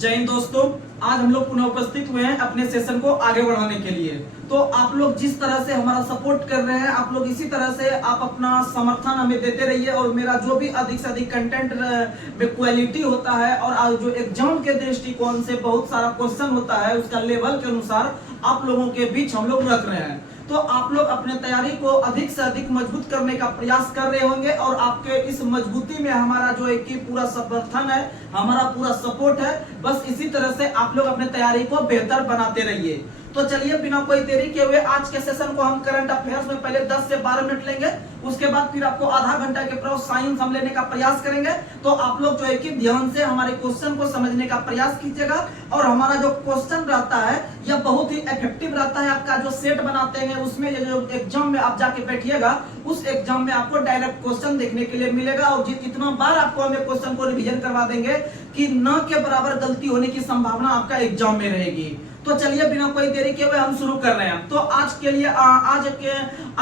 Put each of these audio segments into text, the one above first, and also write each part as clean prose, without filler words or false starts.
जय हिंद दोस्तों, आज हम लोग पुनः उपस्थित हुए हैं अपने सेशन को आगे बढ़ाने के लिए। तो आप लोग जिस तरह से हमारा सपोर्ट कर रहे हैं, आप लोग इसी तरह से आप अपना समर्थन हमें देते रहिए और मेरा जो भी अधिक से अधिक कंटेंट में क्वालिटी होता है और जो एग्जाम के दृष्टिकोण से बहुत सारा क्वेश्चन होता है उसका लेवल के अनुसार आप लोगों के बीच हम लोग रख रहे हैं। तो आप लोग अपने तैयारी को अधिक से अधिक मजबूत करने का प्रयास कर रहे होंगे और आपके इस मजबूती में हमारा जो है कि पूरा समर्थन है, हमारा पूरा सपोर्ट है। बस इसी तरह से आप लोग अपने तैयारी को बेहतर बनाते रहिए। तो चलिए बिना कोई देरी किए हुए आज के सेशन को हम करंट अफेयर्स में पहले 10 से 12 मिनट लेंगे, उसके बाद फिर आपको आधा घंटा के प्रो साइंस हम लेने का प्रयास करेंगे। तो आप लोग जो है कि ध्यान से हमारे क्वेश्चन को समझने का प्रयास कीजिएगा और हमारा जो क्वेश्चन रहता है यह बहुत ही इफेक्टिव रहता है। आपका जो सेट बनाते हैं उसमें ये जो एग्जाम में आप जाके बैठिएगा उस एग्जाम में आपको डायरेक्ट क्वेश्चन देखने के लिए मिलेगा और इतना बार आपको हमें क्वेश्चन को रिवीजन करवा देंगे कि न के बराबर गलती होने की संभावना आपका एग्जाम में रहेगी। तो चलिए बिना कोई देरी के हुए हम शुरू कर रहे हैं। तो आज के लिए आज के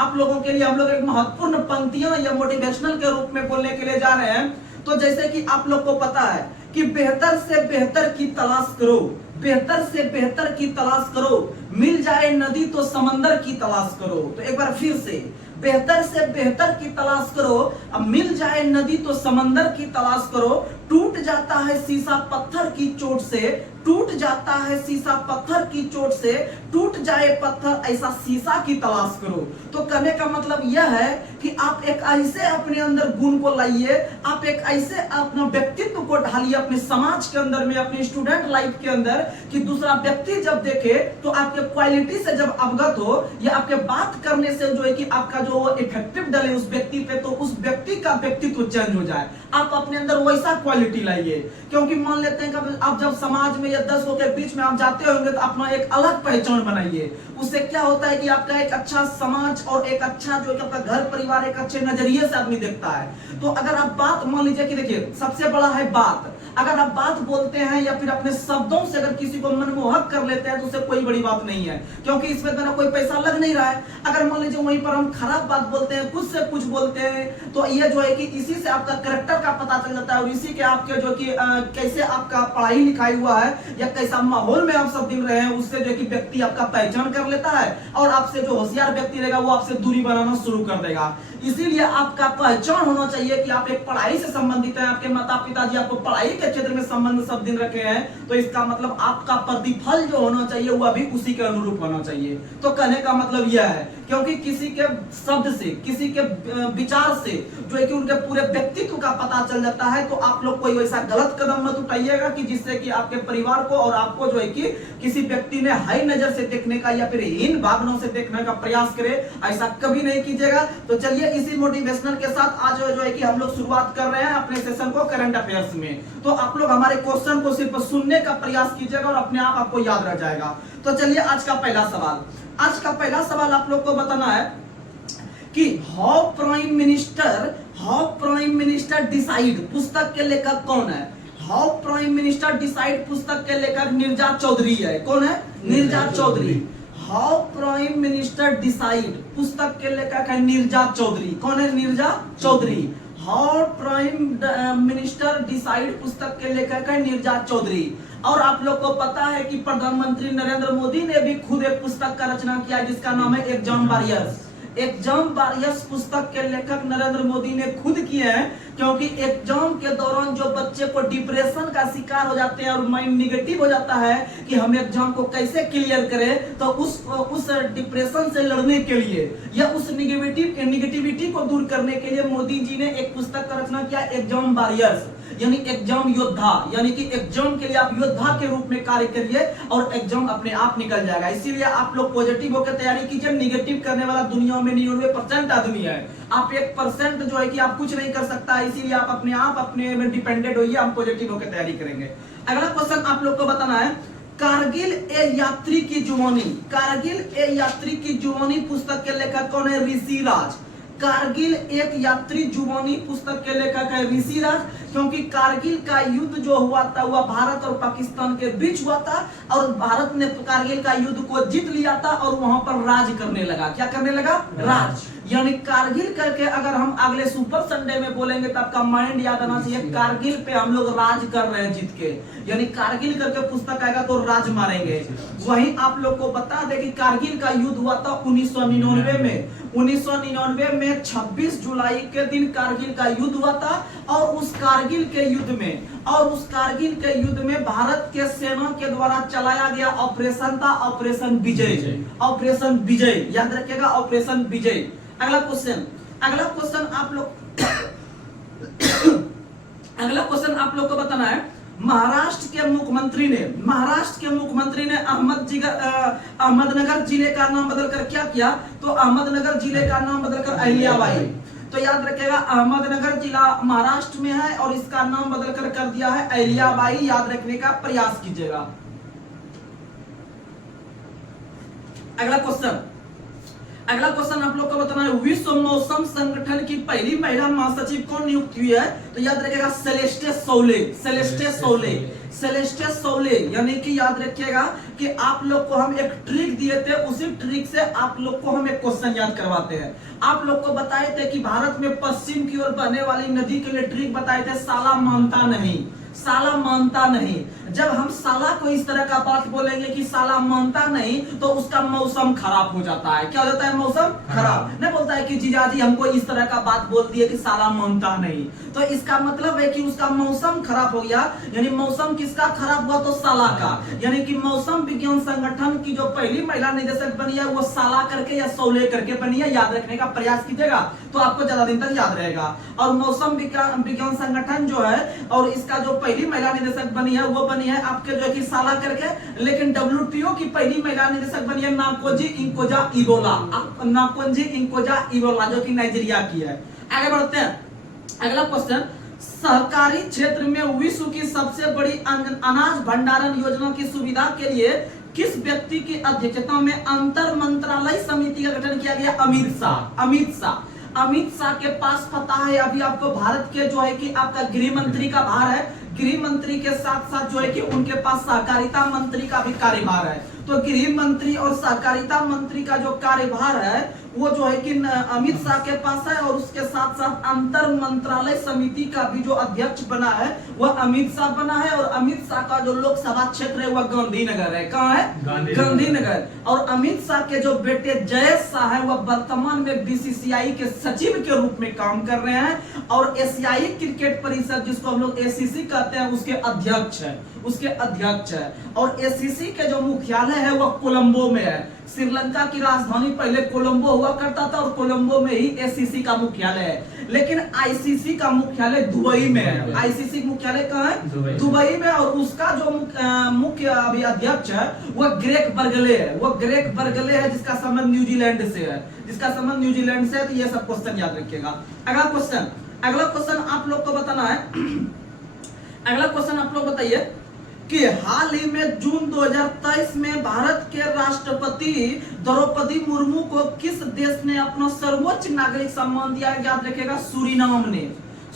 आप लोगों के लिए हम लोग एक महत्वपूर्ण पंक्तियां या मोटिवेशनल के रूप में बोलने के लिए जा रहे हैं। तो जैसे कि आप लोग को पता है कि बेहतर से बेहतर की तलाश करो, बेहतर से बेहतर की तलाश करो, मिल जाए नदी तो समंदर की तलाश करो। तो एक बार फिर से, बेहतर से बेहतर की तलाश करो, अब मिल जाए नदी तो समंदर की तलाश करो। टूट जाता है शीशा पत्थर की चोट से, टूट जाता है शीशा पत्थर की चोट से, टूट जाए पत्थर ऐसा शीशा की तलाश करो। तो कहने का मतलब यह है कि आप एक ऐसे अपने अंदर गुण को लाइए, आप एक ऐसे अपना व्यक्तित्व को ढालिए अपने समाज के अंदर में, अपने स्टूडेंट लाइफ के अंदर, कि दूसरा व्यक्ति जब देखे तो आपके क्वालिटी से जब अवगत हो या आपके बात करने से जो है कि आपका जो इफेक्टिव डले उस व्यक्ति पे, तो उस व्यक्ति का व्यक्तित्व चेंज हो जाए। आप अपने अंदर वैसा क्वालिटी लाइए, क्योंकि मान लेते हैं कि आप जब समाज में या 10 लोगों के बीच में आप जाते होंगे तो अपना एक अलग पहचान बनाइए। उससे क्या होता है कि आपका एक अच्छा समाज और एक अच्छा जो है आपका घर परिवार एक अच्छे नजरिए से आदमी देखता है। तो अगर आप बात मान लीजिए कि देखिए सबसे बड़ा है बात, अगर आप बात बोलते हैं या फिर अपने शब्दों से अगर किसी को मनमोहक कर लेते हैं तो उससे कोई बड़ी बात नहीं है, क्योंकि इसमें मेरा कोई पैसा लग नहीं रहा है। अगर मान लीजिए वहीं पर हम खराब बात बोलते हैं, कुछ से कुछ बोलते हैं, तो ये जो है कि इसी से आपका कैरेक्टर का पता चल जाता है और इसी के आपके जो कि कैसे आपका पढ़ाई लिखाई हुआ है या कैसा माहौल में आप सब दिन रहे हैं, उससे जो कि व्यक्ति आपका पहचान कर लेता है और आपसे जो होशियार व्यक्ति रहेगा वो आपसे दूरी बनाना शुरू कर देगा। इसीलिए आपका पहचान होना चाहिए कि आप एक पढ़ाई से संबंधित है, आपके माता पिताजी आपको पढ़ाई के क्षेत्र में संबंध सब दिन रखे हैं, तो इसका मतलब आपका प्रतिफल जो होना चाहिए वह भी उसी के अनुरूप होना चाहिए। तो कहने का मतलब यह है, क्योंकि किसी के शब्द से, किसी के विचार से जो है कि उनके पूरे व्यक्तित्व का पता चल जाता है। तो आप लोग कोई वैसा गलत कदम मत उठाइएगा कि जिससे कि आपके परिवार को और आपको जो है कि किसी व्यक्ति ने हाई नजर से देखने का या फिर हीन भावनाओं से देखने का प्रयास करे, ऐसा कभी नहीं कीजिएगा। तो चलिए इसी मोटिवेशनल के साथ आज जो है कि हम लोग शुरुआत कर रहे हैं अपने सेशन को करंट अफेयर्स में। तो आप लोग हमारे क्वेश्चन को सिर्फ सुनने का प्रयास कीजिएगा और अपने आप आपको याद रह जाएगा। तो चलिए आज का पहला सवाल, आज का पहला सवाल आप लोग को बताना है कि हाउ प्राइम मिनिस्टर डिसाइड पुस्तक के लेखक कौन है। हाउ प्राइम मिनिस्टर डिसाइड पुस्तक के लेखक नीरजा चौधरी है। कौन है? Neerja Chaudhary. How prime minister decide पुस्तक के लेखक है नीरजा चौधरी। कौन है? Neerja Chaudhary. How prime minister decide पुस्तक के लेखक है नीरजा चौधरी। और आप लोग को पता है कि प्रधानमंत्री नरेंद्र मोदी ने भी खुद एक पुस्तक का रचना किया जिसका नाम है एग्जाम वॉरियर्स। एग्जाम वॉरियर्स पुस्तक के लेखक नरेंद्र मोदी ने खुद किए हैं, क्योंकि एग्जाम के दौरान जो बच्चे को डिप्रेशन का शिकार हो जाते हैं और माइंड निगेटिव हो जाता है कि हम एग्जाम को कैसे क्लियर करें, तो उस डिप्रेशन से लड़ने के लिए या उस निगेटिविटी को दूर करने के लिए मोदी जी ने एक पुस्तक का रचना किया एग्जाम वॉरियर्स, यानी एग्जाम योद्धा, यानी कि एग्जाम के लिए आप योद्धा के रूप में कार्य करिए और एग्जाम अपने आप निकल जाएगा। इसीलिए आप लोग पॉजिटिव होकर तैयारी कीजिए। निगेटिव करने वाला दुनिया में 99% आदमी है, आप 1% जो है कि आप कुछ नहीं कर सकता, इसीलिए आप अपने में डिपेंडेंट होइए। हम पॉजिटिव होकर तैयारी करेंगे। अगला क्वेश्चन आप लोग को बताना है, कारगिल ए यात्री की जुबानी, कारगिल ए यात्री की जुबानी पुस्तक के लेखक कौन है? ऋषि राज। कारगिल एक यात्री जुबानी पुस्तक के लेखक है ऋषि राज, क्योंकि कारगिल का युद्ध जो हुआ था वह भारत और पाकिस्तान के बीच हुआ था और भारत ने कारगिल का युद्ध को जीत लिया था और वहां पर राज करने लगा। क्या करने लगा? राज। यानी कारगिल करके अगर हम अगले सुपर संडे में बोलेंगे तो आपका माइंड याद आना चाहिए, कारगिल पे हम लोग राज कर रहे हैं जीत के, यानी कारगिल करके पुस्तक आएगा तो राज मारेंगे। वहीं आप लोग को बता दें कि कारगिल का युद्ध हुआ था 1999 में। 1999 में 26 जुलाई के दिन कारगिल का युद्ध हुआ था, और उस कारगिल के युद्ध में भारत के सेना के द्वारा चलाया गया ऑपरेशन था ऑपरेशन विजय। ऑपरेशन विजय याद रखिएगा, ऑपरेशन विजय। अगला क्वेश्चन आप लोग को बताना है, महाराष्ट्र के मुख्यमंत्री ने अहमदनगर जिले का नाम बदलकर क्या किया? तो अहमदनगर जिले का नाम बदलकर अहिल्याबाई। तो याद रखिएगा, अहमदनगर जिला महाराष्ट्र में है और इसका नाम बदलकर कर दिया है अहिल्याबाई। याद रखने का प्रयास कीजिएगा। अगला क्वेश्चन आप लोग को बताना है, विश्व मौसम संगठन की पहली महिला महासचिव कौन नियुक्त हुई है? तो याद रखिएगा सेलेस्टे सोले। यानी कि याद रखिएगा कि आप लोग को हम एक ट्रिक दिए थे, उसी ट्रिक से आप लोग को हम एक क्वेश्चन याद करवाते हैं। आप लोग को बताए थे कि भारत में पश्चिम की ओर बहने वाली नदी के लिए ट्रिक बताए थे, साला मानता नहीं। जब हम साला को इस तरह का बात बोलेंगे कि साला मानता नहीं, तो उसका मौसम खराब हो जाता है। क्या हो जाता है? मौसम खराब। नहीं बोलता है कि जीजाजी हमको इस तरह का बात बोल दिए कि साला मानता नहीं, तो इसका मतलब है कि उसका मौसम खराब हो गया। यानी मौसम किसका खराब हुआ? तो साला का। यानी कि मौसम विज्ञान संगठन की जो पहली महिला निदेशक बनी है वो साला करके या सौले करके बनी है। याद रखने का प्रयास कीजिएगा तो आपको ज्यादा दिन तक याद रहेगा। और मौसम विज्ञान संगठन जो है और इसका जो पहली महिला निदेशक बनी है वो बनी है आपके जो है कि साला करके। लेकिन WTO की पहली महिला निदेशक बनी है नाकोजी इंकोजा इबोला जो कि नाइजीरिया की है। आगे बढ़ते हैं, अगला क्वेश्चन, सहकारी क्षेत्र में विश्व की सबसे बड़ी अनाज भंडारण योजना की सुविधा के लिए किस व्यक्ति की अध्यक्षता में अंतर मंत्रालय समिति का गठन किया गया? अमित शाह के पास पता है अभी आपको भारत के जो है कि आपका गृह मंत्री का भार है। गृह मंत्री के साथ साथ जो है कि उनके पास सहकारिता मंत्री का भी कार्यभार है। तो गृह मंत्री और सहकारिता मंत्री का जो कार्यभार है वो जो है कि अमित शाह के पास है, और उसके साथ साथ अंतर मंत्रालय समिति का भी जो अध्यक्ष बना है वह अमित शाह बना है। और अमित शाह का जो लोकसभा क्षेत्र है वह गांधीनगर है। कहाँ है? गांधीनगर। और अमित शाह के जो बेटे जयेश शाह है वह वर्तमान में BCCI के सचिव के रूप में काम कर रहे हैं, और एशियाई क्रिकेट परिषद जिसको हम लोग ACC कहते हैं उसके अध्यक्ष है। और ACC के जो मुख्यालय है वह कोलंबो में है। श्रीलंका की राजधानी पहले कोलंबो हुआ करता था और कोलंबो में ही ACC का मुख्यालय है। लेकिन ICC का मुख्यालय दुबई में है। ICC मुख्यालय कहाँ है? दुबई में। और उसका जो मुख्य अभी अध्यक्ष है वह ग्रेग बर्गले है, जिसका संबंध न्यूजीलैंड से है। तो ये सब क्वेश्चन याद रखिएगा। अगला क्वेश्चन आप लोग को बताना है। अगला क्वेश्चन आप लोग बताइए कि हाल ही में जून 2023 में भारत के राष्ट्रपति द्रौपदी मुर्मू को किस देश ने अपना सर्वोच्च नागरिक सम्मान दिया? याद रखिएगा,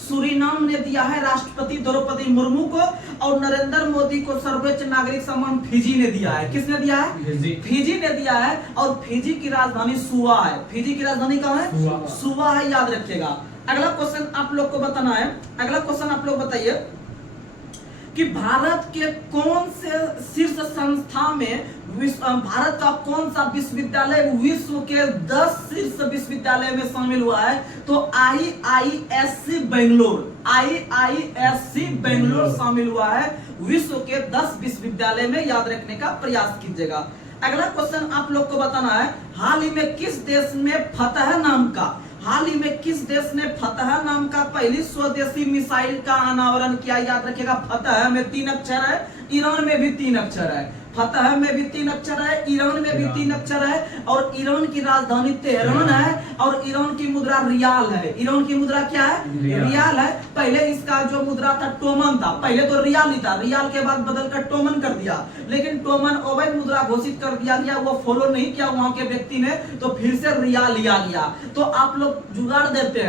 सूरीनाम ने दिया है राष्ट्रपति द्रौपदी मुर्मू को। और नरेंद्र मोदी को सर्वोच्च नागरिक सम्मान फिजी ने दिया है। किसने दिया है? फिजी ने दिया है। और फिजी की राजधानी सुवा है। फिजी की राजधानी कहाँ है? सुवा है। याद रखिएगा। अगला क्वेश्चन आप लोग को बताना है। अगला क्वेश्चन आप लोग बताइए कि भारत के कौन से शीर्ष संस्था में भारत का कौन सा विश्वविद्यालय विश्व के 10 शीर्ष विश्वविद्यालय में शामिल हुआ है? तो IISc बेंगलोर शामिल हुआ है विश्व के 10 विश्वविद्यालय में। याद रखने का प्रयास कीजिएगा। अगला क्वेश्चन आप लोग को बताना है, हाल ही में किस देश ने फतह नाम का पहली स्वदेशी मिसाइल का अनावरण किया? याद रखिएगा, फतह में 3 अक्षर है, ईरान में भी 3 अक्षर है। फतह में भी 3 अक्षर है, ईरान में भी 3 अक्षर है। और ईरान की राजधानी तेहरान है, और ईरान की मुद्रा रियाल है। ईरान की मुद्रा क्या है? रियाल है। पहले इसका जो मुद्रा था टोमन था। पहले तो रियाल ही था, रियाल के बाद बदलकर टोमन कर दिया। लेकिन टोमन अवैध मुद्रा घोषित कर दिया गया, वो फॉलो नहीं किया वहां के व्यक्ति ने, तो फिर से रियाल लिया गया। तो आप लोग जुगाड़ देते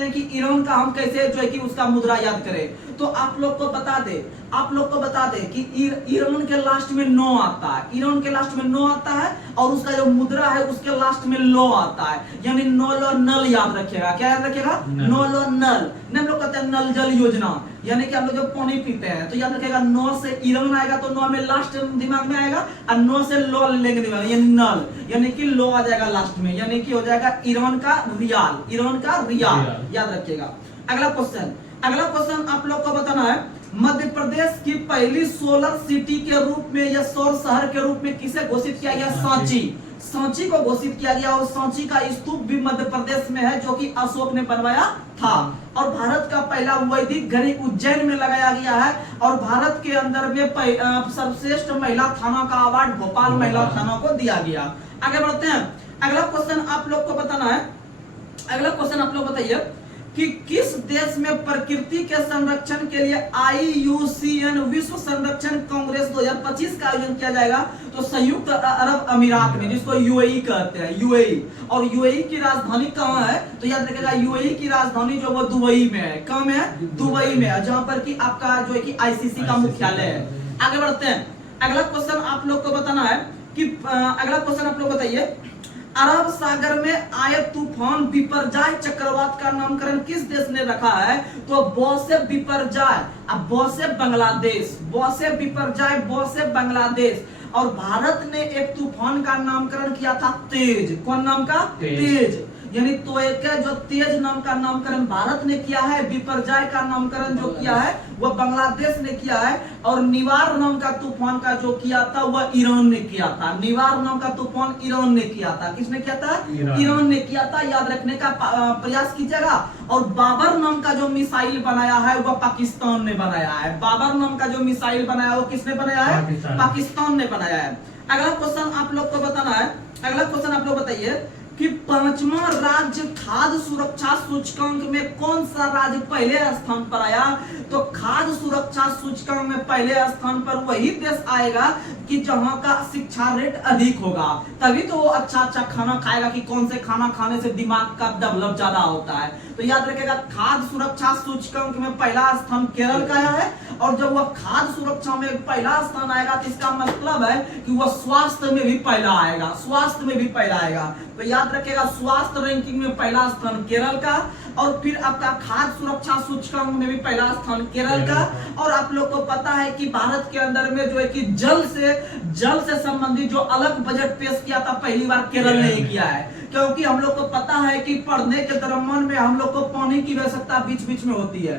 हैं कि ईरान का हम कैसे जो है कि उसका मुद्रा याद करें। तो आप लोग को बता दे कि ईरान के लास्ट में नो आता है, ईरान के लास्ट में नो आता है, और उसका जो मुद्रा है उसके लास्ट में लो आता है, यानी नल और नल याद रखिएगा। क्या याद रखिएगा? नल और नल। हम लोग कहते हैं नल जल योजना, यानी कि हम लोग जब पानी पीते हैं तो याद रखिएगा नो से ईरान आएगा तो नो में लास्ट दिमाग में आएगा, और नो से लो लेंगे दिमाग, ये नल, यानी कि लो आ जाएगा लास्ट में, यानी कि हो जाएगा ईरान का रियाल, ईरान का रियाल, याद रखिएगा। अगला क्वेश्चन आप लोग को बताना है, मध्य प्रदेश की पहली सोलर सिटी के रूप में या सौर शहर के रूप में किसे घोषित किया गया? सांची को घोषित किया गया, और सांची का स्तूप भी मध्य प्रदेश में है जो कि अशोक ने बनवाया था। और भारत का पहला वैदिक घड़ी उज्जैन में लगाया गया है, और भारत के अंदर में सर्वश्रेष्ठ महिला थाना का अवार्ड भोपाल महिला थाना को दिया गया। आगे बढ़ते हैं, अगला क्वेश्चन आप लोग को बताना है, अगला क्वेश्चन आप लोग बताइए कि किस देश में प्रकृति के संरक्षण के लिए IUCN विश्व संरक्षण कांग्रेस 2025 का आयोजन किया जाएगा? तो संयुक्त अरब अमीरात में, जिसको UAE कहते हैं, UAE। और UAE की राजधानी कहाँ है? तो याद रखिएगा UAE की राजधानी जो वो दुबई में है। कहाँ में है? दुबई में है, जहाँ पर कि आपका जो है कि ICC का मुख्यालय है। आगे बढ़ते हैं, अगला क्वेश्चन आप लोग को बताना है कि अगला क्वेश्चन आप लोग बताइए, अरब सागर में आए तूफान बिपरजॉय चक्रवात का नामकरण किस देश ने रखा है? तो बौसे बिपरजॉय, अब बौसे बांग्लादेश, बौसे बिपरजॉय, बौसे बांग्लादेश। और भारत ने एक तूफान का नामकरण किया था तेज। कौन नाम का? तेज, यानी तो एक जो तेज नाम का नामकरण भारत ने किया है, बिपरजॉय का नामकरण जो किया है वह बांग्लादेश ने किया है, और निवार नाम का तूफान का जो किया था वह ईरान ने किया था। निवार नाम का तूफान ईरान ने किया था। किसने किया था? ईरान ने किया था, याद रखने का प्रयास कीजिएगा। और बाबर नाम का जो मिसाइल बनाया है वह पाकिस्तान ने बनाया है। बाबर नाम का जो मिसाइल बनाया वो किसने बनाया है? पाकिस्तान ने बनाया है। अगला क्वेश्चन आप लोग को बताना है, अगला क्वेश्चन आप लोग बताइए कि 5वां राज्य खाद्य सुरक्षा सूचकांक में कौन सा राज्य पहले स्थान पर आया? तो खाद्य सुरक्षा सूचकांक में पहले स्थान पर वही देश आएगा कि जहां का शिक्षा रेट अधिक होगा, तभी तो वो अच्छा खाना खाएगा। कि कौन से खाना खाने से दिमाग का डेवलप ज्यादा होता है? तो याद रखिएगा खाद्य सुरक्षा सूचकांक में पहला स्थान केरल का आया है, और जब वह खाद्य सुरक्षा में पहला स्थान आएगा तो इसका मतलब है कि वह स्वास्थ्य में भी पहला आएगा, स्वास्थ्य में भी पहला आएगा। तो याद रखिएगा स्वास्थ्य रैंकिंग में पहला स्थान केरल का, और फिर आपका खाद्य सुरक्षा सूचकांक में भी पहला स्थान केरल का। और आप लोग को पता है कि भारत के अंदर में जो है कि जल से संबंधित जो अलग बजट पेश किया था पहली बार केरल ने किया है, क्योंकि हम लोग को पता है कि पढ़ने के दरम्यान में हम लोग को पानी की आवश्यकता बीच बीच में होती है,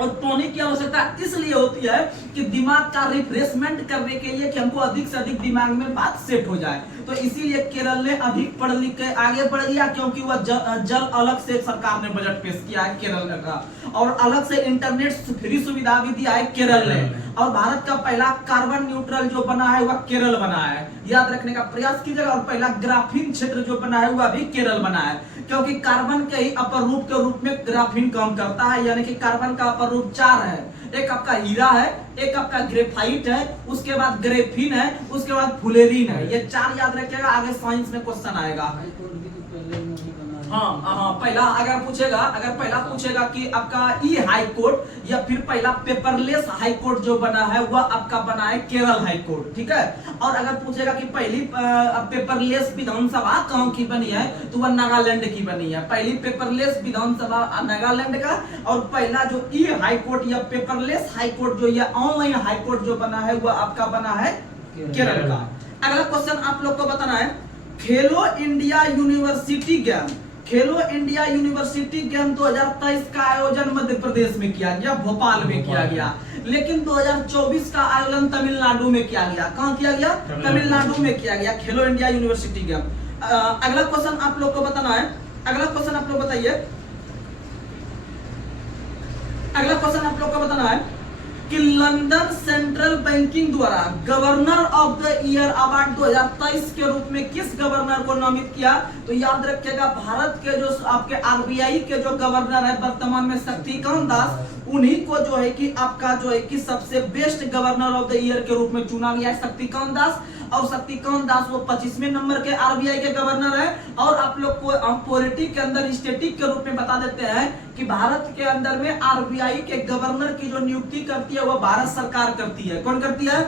और पानी की आवश्यकता इसलिए होती है कि दिमाग का रिफ्रेशमेंट करने के लिए, कि हमको अधिक से अधिक दिमाग में बात सेट हो जाए। तो इसीलिए केरल ने अधिक पढ़ लिख के आगे बढ़ गया, क्योंकि वह जल अलग से सरकार ने बजट पेश किया है केरल का, और अलग से इंटरनेट फ्री सुविधा भी दिया है केरल ने। और भारत का पहला कार्बन न्यूट्रल जो बना है वह केरल बना है, याद रखने का प्रयास कीजिएगा। और पहला ग्राफीन क्षेत्र जो बना है वह भी केरल बना है, क्योंकि कार्बन के ही अपर रूप के रूप में ग्राफीन काम करता है, यानी कि कार्बन का अपर रूप 4 है। एक आपका हीरा है, एक आपका ग्रेफाइट है, उसके बाद ग्रेफीन है, उसके बाद फुलेरीन है। ये 4 याद रखिएगा, आगे साइंस में क्वेश्चन आएगा। हाँ, पहला अगर पूछेगा कि आपका ई हाई कोर्ट या फिर पहला पेपरलेस हाई कोर्ट जो बना है वह आपका बना है केरल हाई कोर्ट, ठीक है। और अगर पूछेगा कि पहली पेपरलेस विधानसभा कहाँ की बनी है, तो वह नागालैंड की बनी है। पहली पेपरलेस विधानसभा नागालैंड का, और पहला जो ई हाई कोर्ट या पेपरलेस हाई कोर्ट जो या ऑनलाइन हाई कोर्ट जो बना है वह आपका बना है केरल का। अगला क्वेश्चन आप लोग को बताना है, खेलो इंडिया यूनिवर्सिटी गेम, खेलो इंडिया यूनिवर्सिटी गेम 2023 का आयोजन मध्य प्रदेश में किया गया, भोपाल में किया गया, लेकिन 2024 का आयोजन तमिलनाडु में किया गया। कहां किया गया? तमिलनाडु में किया गया, खेलो इंडिया यूनिवर्सिटी गेम। अगला क्वेश्चन आप लोग को बताना है, अगला क्वेश्चन आप लोग बताइए, अगला क्वेश्चन आप लोग को बताना है कि लंदन सेंट्रल बैंकिंग द्वारा governor of the year award 2023 के रूप में किस गवर्नर को नामित किया? तो याद रखिएगा भारत के जो आपके RBI के जो गवर्नर है वर्तमान में शक्तिकांत दास, उन्हीं को जो है कि आपका जो है कि सबसे best governor of the year के रूप में चुना गया है शक्तिकांत दास। और शक्तिकांत दास वो 25वें नंबर के आरबीआई के गवर्नर है। और आप लोग को हम पॉलिटिक के अंदर स्टैटिक के रूप में बता देते हैं कि भारत के अंदर में आरबीआई के गवर्नर की जो नियुक्ति करती है वो भारत सरकार करती है। कौन करती है?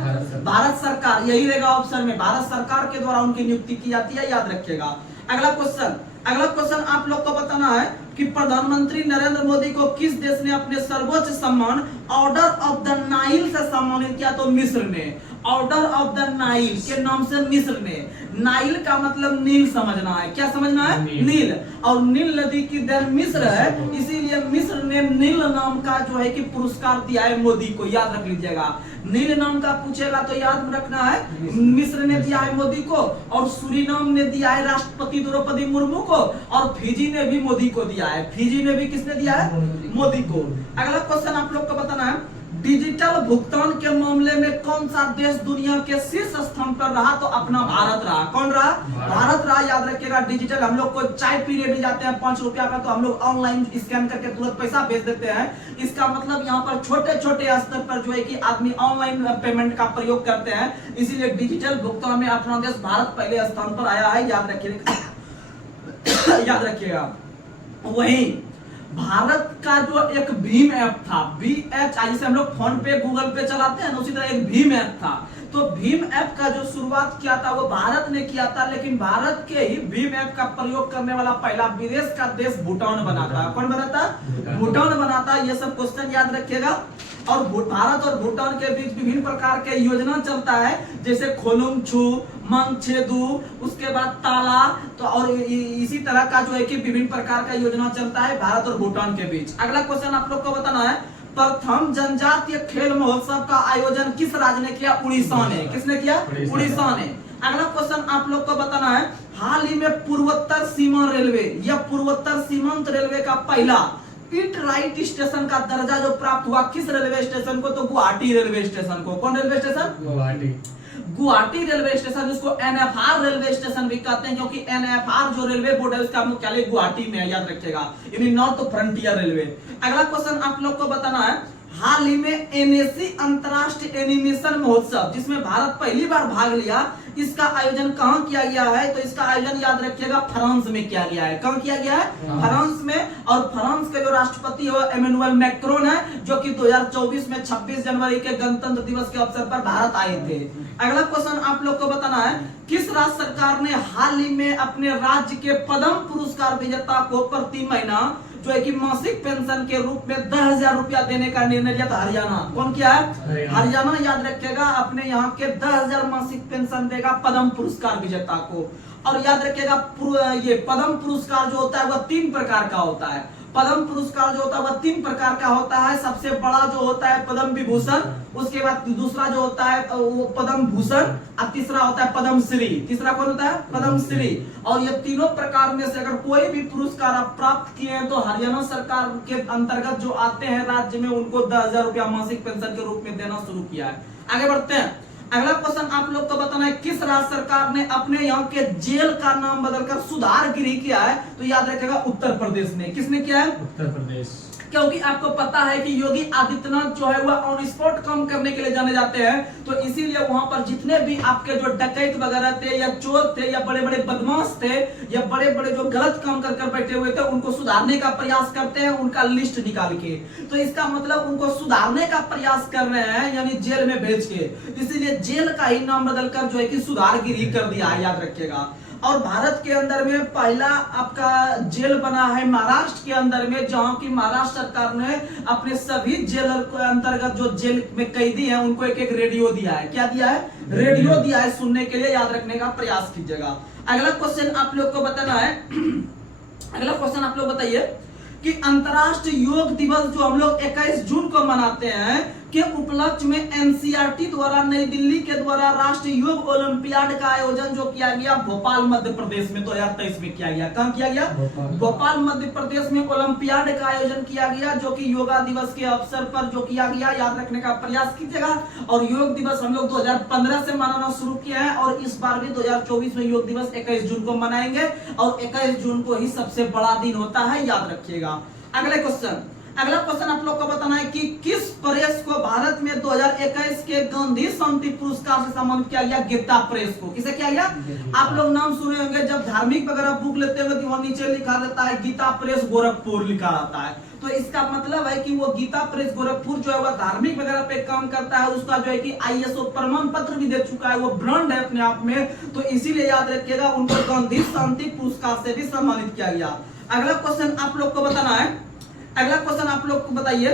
भारत सरकार। यही रहेगा ऑप्शन में, भारत सरकार के द्वारा उनकी नियुक्ति की जाती है, याद रखिएगा। अगला क्वेश्चन आप लोग को बताना है कि प्रधानमंत्री नरेंद्र मोदी को किस देश ने अपने सर्वोच्च सम्मान ऑर्डर ऑफ द नाइल से सम्मानित किया? तो मिस्र ने। ऑर्डर ऑफ द नाइल के नाम से मिस्र ने। नाइल का मतलब नील समझना है। क्या समझना है? नील। और नील नदी की देन मिस्र है, इसीलिए मिस्र ने नील नाम का जो है कि पुरस्कार दिया है मोदी को, याद रख लीजिएगा। नील नाम का पूछेगा तो याद रखना है, मिस्र ने दिया है मोदी को, और सूरीनाम ने दिया है राष्ट्रपति द्रौपदी मुर्मू को, और फिजी ने भी मोदी को दिया है। फिजी ने भी किसने दिया है? मोदी को। अगला क्वेश्चन आप लोग को बताना है, डिजिटल भुगतान के मामले में कौन सा देश दुनिया के शीर्ष स्थान पर रहा? तो अपना भारत रहा। कौन रहा? भारत रहा, याद रखिएगा। डिजिटल हम लोग को चाय पीने भी जाते हैं 5 रुपया का, तो हम लोग ऑनलाइन स्कैन करके तुरंत पैसा भेज देते हैं। इसका मतलब यहाँ पर छोटे छोटे स्तर पर जो है कि आदमी ऑनलाइन पेमेंट का प्रयोग करते हैं, इसीलिए डिजिटल भुगतान में अपना देश भारत पहले स्थान पर आया है, याद रखिएगा। याद रखिएगा। वही भारत का जो एक भीम ऐप था, BHI, जैसे हम लोग फोन पे गूगल पे चलाते हैं, उसी तरह एक भीम ऐप था। तो भीम ऐप का जो शुरुआत किया था वो भारत ने किया था, लेकिन भारत के ही भीम ऐप का प्रयोग करने वाला पहला विदेश का देश भूटान बना था। कौन बना था? भूटान बना था। ये सब क्वेश्चन याद रखिएगा। और भारत और भूटान के बीच विभिन्न प्रकार के योजना चलता है, जैसे खोलुंगछू, मांगछेदू, उसके बाद ताला, तो और इसी तरह का जो है कि विभिन्न प्रकार का योजना चलता है भारत और भूटान के बीच। अगला क्वेश्चन आप लोग को बताना है, प्रथम जनजातीय खेल महोत्सव का आयोजन किस राज्य ने किया? उड़ीसा ने। किसने किया? उड़ीसा ने। अगला क्वेश्चन आप लोग को बताना है, हाल ही में पूर्वोत्तर सीमा रेलवे या पूर्वोत्तर सीमांत रेलवे का पहला इट राइट स्टेशन का दर्जा जो प्राप्त हुआ किस रेलवे स्टेशन को? तो गुवाहाटी रेलवे स्टेशन को। कौन railway station? Guwahati railway station, जिसको NFR रेलवे स्टेशन भी कहते हैं, क्योंकि NFR जो रेलवे बोर्ड है उसका मुख्यालय गुवाहाटी में है, याद रखिएगा। यानी नॉर्थ फ्रंटियर रेलवे। अगला क्वेश्चन आप लोग को बताना है, हाल ही में NAC अंतरराष्ट्रीय एनिमेशन महोत्सव, जिसमें भारत पहली बार भाग लिया, इसका आयोजन कहां किया गया है? तो इसका आयोजन याद रखिएगा फ्रांस में किया गया है। कहां किया गया है? फ्रांस में। और फ्रांस के जो राष्ट्रपति है एमेनुअल मैक्रोन है, जो कि 2024 में 26 जनवरी के गणतंत्र दिवस के अवसर पर भारत आए थे। अगला क्वेश्चन आप लोग को बताना है, किस राज्य सरकार ने हाल ही में अपने राज्य के पद्म पुरस्कार विजेता को प्रति महीना जो है कि मासिक पेंशन के रूप में 10,000 रुपया देने का निर्णय लिया था? हरियाणा। कौन किया है? हरियाणा। याद रखिएगा, अपने यहाँ के 10,000 मासिक पेंशन देगा पद्म पुरस्कार विजेता को। और याद रखिएगा, ये पद्म पुरस्कार जो होता है वह 3 प्रकार का होता है। पद्म पुरस्कार जो होता है वह 3 प्रकार का होता है। सबसे बड़ा जो होता है पद्म विभूषण, उसके बाद दूसरा जो होता है वो पद्म भूषण, और तीसरा होता है पद्म श्री। तीसरा कौन होता है? पद्म श्री। और ये तीनों प्रकार में से अगर कोई भी पुरस्कार आप प्राप्त किए हैं तो हरियाणा सरकार के अंतर्गत जो आते हैं राज्य में, उनको 10,000 रुपया मासिक पेंशन के रूप में देना शुरू किया है। आगे बढ़ते हैं। अगला क्वेश्चन आप लोग को बताना है, किस राज्य सरकार ने अपने यहाँ के जेल का नाम बदलकर सुधार गृह किया है? तो याद रखिएगा उत्तर प्रदेश ने। किसने किया है? उत्तर प्रदेश। क्योंकि आपको पता है कि योगी आदित्यनाथ जो है वह ऑन स्पॉट काम करने के लिए जाने जाते हैं, तो इसीलिए वहां पर जितने भी आपके जो डकैत वगैरह थे या चोर थे या बड़े बड़े बदमाश थे या बड़े बड़े जो गलत काम कर बैठे हुए थे, उनको सुधारने का प्रयास करते हैं, उनका लिस्ट निकाल के। तो इसका मतलब उनको सुधारने का प्रयास कर रहे हैं, यानी जेल में भेज के। इसीलिए जेल का ही नाम बदलकर जो है कि सुधार गृह कर दिया है, याद रखिएगा। और भारत के अंदर में पहला आपका जेल बना है महाराष्ट्र के अंदर में, जहां की महाराष्ट्र सरकार ने अपने सभी जेलर के अंतर्गत जो जेल में कैदी हैं उनको एक एक रेडियो दिया है। क्या दिया है? रेडियो दिया है सुनने के लिए, याद रखने का प्रयास कीजिएगा। अगला क्वेश्चन आप लोग को बताना है, अगला क्वेश्चन आप लोग बताइए कि अंतर्राष्ट्रीय योग दिवस जो हम लोग 21 जून को मनाते हैं के उपलक्ष्य में NCERT द्वारा नई दिल्ली के द्वारा राष्ट्रीय योग ओलंपियाड का आयोजन जो किया गया भोपाल मध्य प्रदेश में 2023 में किया गया। कहां किया गया? भोपाल मध्य प्रदेश में ओलंपियाड का आयोजन किया गया, जो कि योगा दिवस के अवसर पर जो किया गया, याद रखने का प्रयास कीजिएगा। और योग दिवस हम लोग 2015 से मनाना शुरू किया है, और इस बार भी 2024 में योग दिवस 21 जून को मनाएंगे, और 21 जून को ही सबसे बड़ा दिन होता है, याद रखिएगा। अगला क्वेश्चन आप लोग को बताना है कि किस प्रेस को भारत में 2021 के गांधी शांति पुरस्कार से सम्मानित किया गया? गीता प्रेस को। किसे किया गया? आप लोग नाम सुने होंगे, जब धार्मिक वगैरह बुक लेते होंगे तो वहां नीचे लिखा रहता है गीता प्रेस गोरखपुर लिखा रहता है। तो इसका मतलब है कि वो गीता प्रेस गोरखपुर जो है वो धार्मिक वगैरह पे काम करता है, उसका जो है कि ISO प्रमाण पत्र भी दे चुका है, वो ब्रांड है अपने आप में। तो इसीलिए याद रखिएगा उनको गांधी शांति पुरस्कार से भी सम्मानित किया गया। अगला क्वेश्चन आप लोग को बताना है, अगला क्वेश्चन आप लोग को बताइए,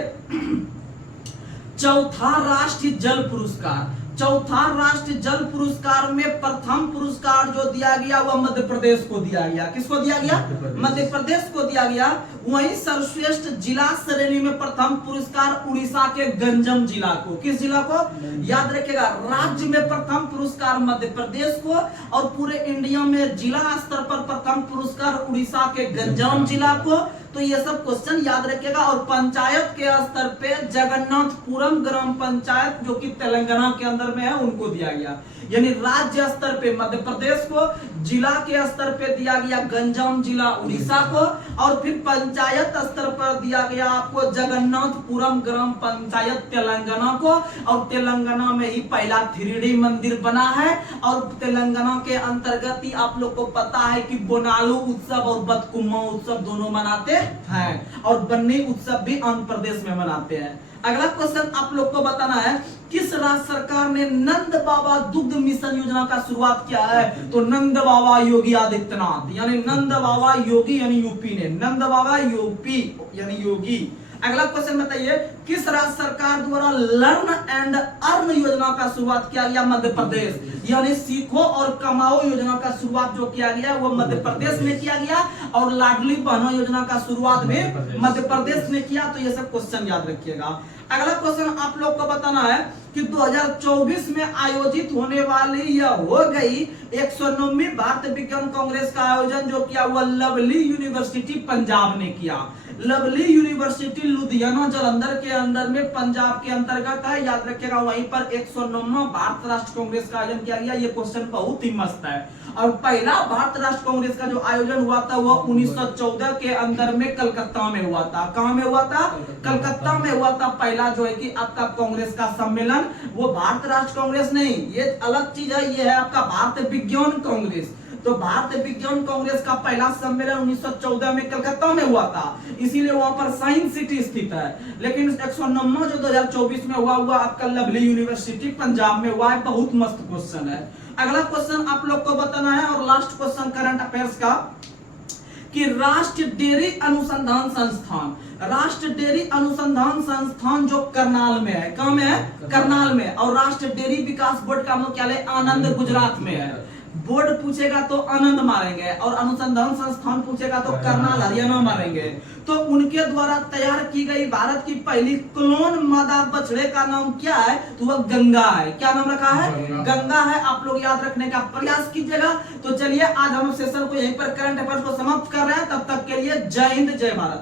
चौथा राष्ट्रीय जल पुरस्कार, चौथा राष्ट्रीय जल पुरस्कार में प्रथम पुरस्कार जो दिया गया वह मध्य प्रदेश को दिया गया। किसको दिया गया? मध्य प्रदेश को दिया गया। वहीं सर्वश्रेष्ठ जिला श्रेणी में प्रथम पुरस्कार उड़ीसा के गंजम जिला को। किस जिला को? याद रखिएगा, राज्य में प्रथम पुरस्कार मध्य प्रदेश को और पूरे इंडिया में जिला स्तर पर प्रथम पुरस्कार उड़ीसा के गंजम जिला को। तो ये सब क्वेश्चन याद रखिएगा। और पंचायत के स्तर पे जगन्नाथपुरम ग्राम पंचायत जो कि तेलंगाना के अंदर में है उनको दिया गया। यानी राज्य स्तर पे मध्य प्रदेश को, जिला के स्तर पे दिया गया गंजाम जिला उड़ीसा को, और फिर पंचायत स्तर पर दिया गया आपको जगन्नाथपुरम ग्राम पंचायत तेलंगाना को। और तेलंगाना में ही पहला 3D मंदिर बना है। और तेलंगाना के अंतर्गत ही आप लोग को पता है कि बोनालू उत्सव और बतकुम्मा उत्सव दोनों मनाते हैं, और बन्नी उत्सव भी आंध्र प्रदेश में मनाते हैं। अगला क्वेश्चन आप लोग को बताना है, किस राज्य सरकार ने नंद बाबा दुग्ध मिशन योजना का शुरुआत किया है? तो नंद बाबा योगी आदित्यनाथ, यानी नंद बाबा योगी यानी यूपी ने, नंद बाबा यूपी यानी योगी। अगला क्वेश्चन बताइए, किस राज्य सरकार द्वारा लर्न एंड अर्न योजना का शुरुआत किया गया? मध्य प्रदेश, यानी सीखो और कमाओ योजना का शुरुआत जो किया गया वो मध्य प्रदेश में किया गया। और लाडली बहना योजना का शुरुआत भी मध्य प्रदेश ने किया। तो ये सब क्वेश्चन याद रखिएगा। अगला क्वेश्चन आप लोग को बताना है कि 2024 में आयोजित होने वाली यह हो गई 109वीं भारतीय विज्ञान कांग्रेस का आयोजन जो किया हुआ लवली यूनिवर्सिटी पंजाब ने किया। लवली यूनिवर्सिटी लुधियाना जालंधर के अंदर में पंजाब के अंतर्गत है, याद रखिएगा। वहीं पर 109वां भारत राष्ट्र कांग्रेस का आयोजन किया गया। ये क्वेश्चन बहुत ही मस्त है। और पहला भारत राष्ट्र कांग्रेस का जो आयोजन हुआ था वह 1914 के अंदर में कलकत्ता में हुआ था। कहां में हुआ था? कलकत्ता में हुआ था पहला जो है कि आपका कांग्रेस का सम्मेलन। वो भारत राष्ट्र कांग्रेस नहीं, ये अलग चीज है, ये है आपका भारतीय विज्ञान कांग्रेस। तो भारतीय विज्ञान कांग्रेस का पहला सम्मेलन 1914 में कलकत्ता में हुआ था, इसीलिए वहां पर साइंस सिटी स्थित है। लेकिन 109वां जो 2024 में हुआ आपका लवली यूनिवर्सिटी पंजाब में हुआ है। बहुत मस्त क्वेश्चन है। अगला क्वेश्चन आप लोग को बताना है, और लास्ट क्वेश्चन करंट अफेयर्स का, कि राष्ट्रीय डेयरी अनुसंधान संस्थान, राष्ट्रीय डेयरी अनुसंधान संस्थान जो करनाल में है, कहां में है? करनाल में। और राष्ट्रीय डेयरी विकास बोर्ड का मुख्यालय आनंद गुजरात में है। बोर्ड पूछेगा तो आनंद मारेंगे, और अनुसंधान संस्थान पूछेगा तो करनाल हरियाणा मारेंगे। तो उनके द्वारा तैयार की गई भारत की पहली क्लोन मादा बछड़े का नाम क्या है? तो वह गंगा है। क्या नाम रखा है? गंगा है। आप लोग याद रखने का प्रयास कीजिएगा। तो चलिए आज हम सेशन को यहीं पर करंट अफेयर्स को समाप्त कर रहे हैं। तब तक के लिए जय हिंद, जय भारत।